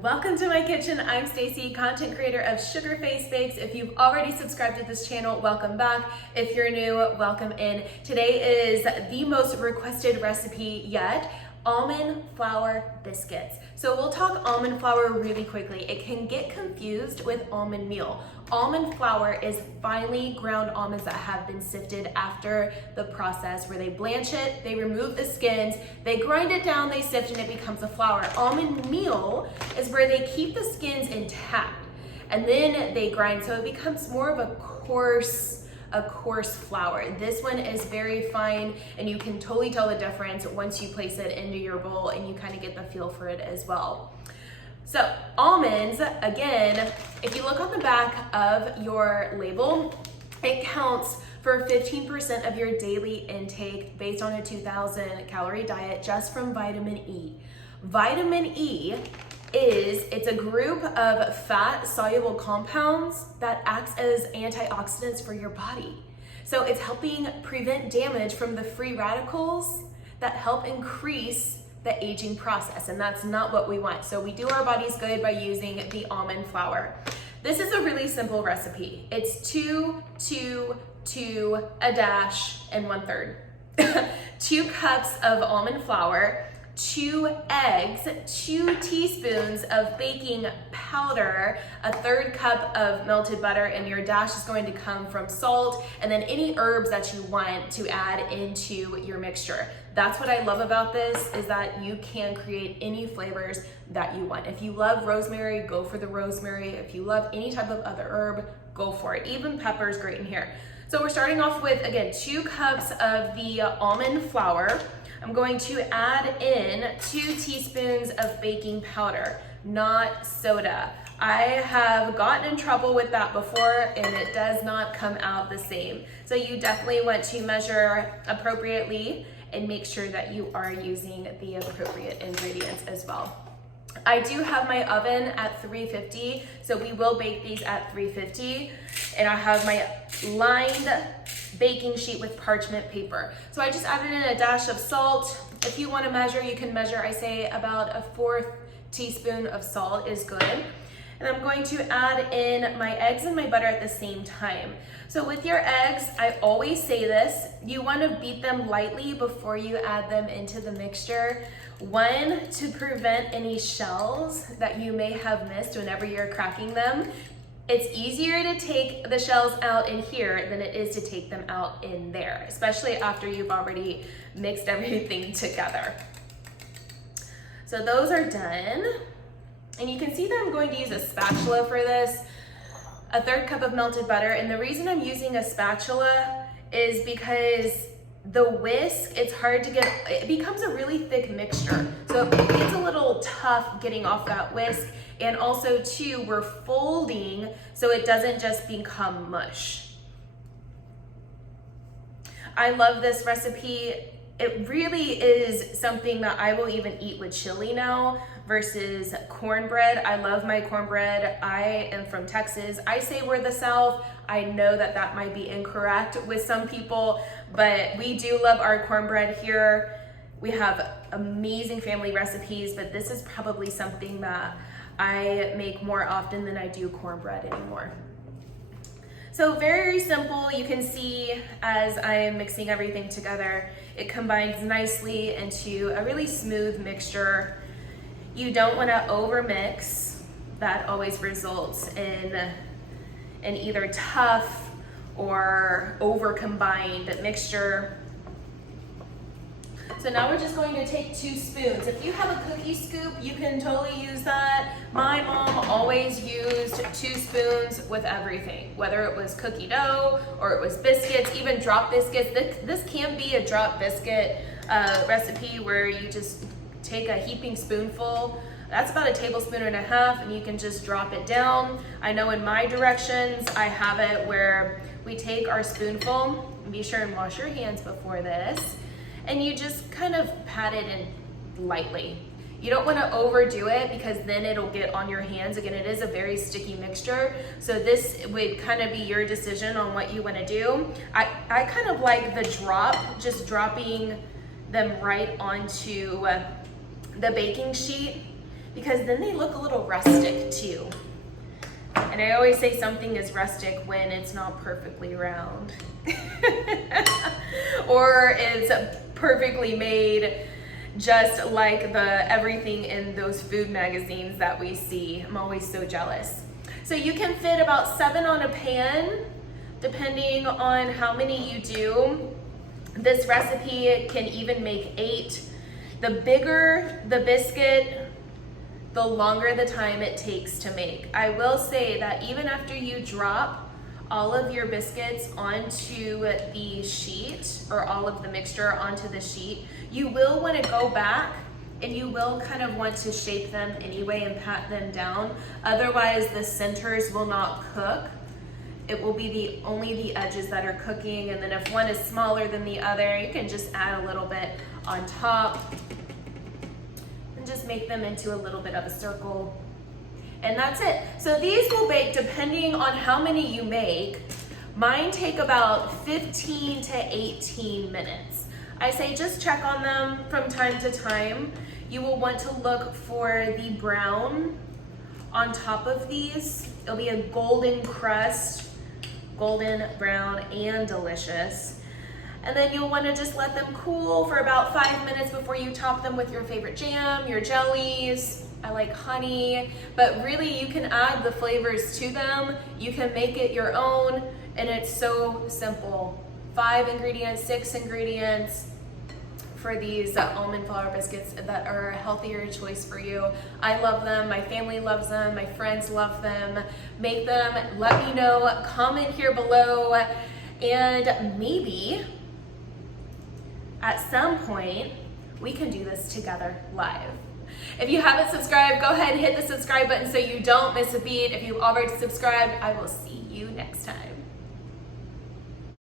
Welcome to my kitchen. I'm Stacy, content creator of Sugar Face Bakes. If you've already subscribed to this channel, welcome back. If you're new, welcome in. Today is the most requested recipe yet, almond flour biscuits. So we'll talk almond flour really quickly. It can get confused with almond meal. Almond flour is finely ground almonds that have been sifted after the process where they blanch it, they remove the skins, they grind it down, they sift, and it becomes a flour. Almond meal is where they keep the skins intact and then they grind, so it becomes more of a coarse flour. This one is very fine and you can totally tell the difference once you place it into your bowl and you kind of get the feel for it as well. So almonds, again, if you look on the back of your label, it counts for 15% of your daily intake based on a 2,000 calorie diet just from vitamin E. Vitamin E it's a group of fat soluble compounds that acts as antioxidants for your body. So it's helping prevent damage from the free radicals that help increase the aging process, and that's not what we want. So we do our bodies good by using the almond flour. This is a really simple recipe. It's 2, 2, 2, a dash, and 1/3. 2 cups of almond flour, 2 eggs, 2 teaspoons of baking powder, a 1/3 cup of melted butter, and your dash is going to come from salt, and then any herbs that you want to add into your mixture. That's what I love about this, is that you can create any flavors that you want. If you love rosemary, go for the rosemary. If you love any type of other herb, go for it. Even pepper is great in here. So we're starting off with, again, 2 cups of the almond flour. I'm going to add in 2 teaspoons of baking powder, not soda. I have gotten in trouble with that before and it does not come out the same. So you definitely want to measure appropriately and make sure that you are using the appropriate ingredients as well. I do have my oven at 350, so we will bake these at 350. And I have my lined baking sheet with parchment paper. So I just added in a dash of salt. If you want to measure, you can measure. I say about a 1/4 teaspoon of salt is good. And I'm going to add in my eggs and my butter at the same time. So with your eggs, I always say this, you want to beat them lightly before you add them into the mixture. 1, to prevent any shells that you may have missed whenever you're cracking them. It's easier to take the shells out in here than it is to take them out in there, especially after you've already mixed everything together. So those are done. And you can see that I'm going to use a spatula for this, a 1/3 cup of melted butter. And the reason I'm using a spatula is because the whisk, it's hard to get, it becomes a really thick mixture. So it gets a little tough getting off that whisk. And also too, we're folding so it doesn't just become mush. I love this recipe. It really is something that I will even eat with chili now versus cornbread. I love my cornbread. I am from Texas. I say we're the South. I know that that might be incorrect with some people, but we do love our cornbread here. We have amazing family recipes, but this is probably something that I make more often than I do cornbread anymore. So very simple. You can see as I am mixing everything together, it combines nicely into a really smooth mixture. You don't want to over mix. That always results in an either tough or over combined mixture. So now we're just going to take 2 spoons. If you have a cookie scoop, you can totally use that. My mom always used 2 spoons with everything, whether it was cookie dough or it was biscuits, even drop biscuits. This can be a drop biscuit recipe where you just take a heaping spoonful. That's about 1.5 tablespoons, and you can just drop it down. I know in my directions, I have it where we take our spoonful, and be sure and wash your hands before this, and you just kind of pat it in lightly. You don't want to overdo it because then it'll get on your hands. Again, it is a very sticky mixture. So this would kind of be your decision on what you want to do. I kind of like the drop, just dropping them right onto the baking sheet because then they look a little rustic too. And I always say something is rustic when it's not perfectly round or it's perfectly made, just like everything in those food magazines that we see. I'm always so jealous. So you can fit about 7 on a pan, depending on how many you do. This recipe can even make 8. The bigger the biscuit, the longer the time it takes to make. I will say that even after you drop all of your biscuits onto the sheet, or all of the mixture onto the sheet, you will want to go back and you will kind of want to shape them anyway and pat them down. Otherwise the centers will not cook. It will be only the edges that are cooking, and then if one is smaller than the other, you can just add a little bit on top and just make them into a little bit of a circle. And that's it. So these will bake depending on how many you make. Mine take about 15 to 18 minutes. I say just check on them from time to time. You will want to look for the brown on top of these. It'll be a golden crust, golden brown and delicious. And then you'll want to just let them cool for about 5 minutes before you top them with your favorite jam, your jellies. I like honey, but really you can add the flavors to them. You can make it your own, and it's so simple. 5 ingredients, 6 ingredients for these almond flour biscuits that are a healthier choice for you. I love them, my family loves them, my friends love them. Make them, let me know, comment here below, and maybe at some point we can do this together live. If you haven't subscribed, go ahead and hit the subscribe button so you don't miss a beat. If you've already subscribed, I will see you next time.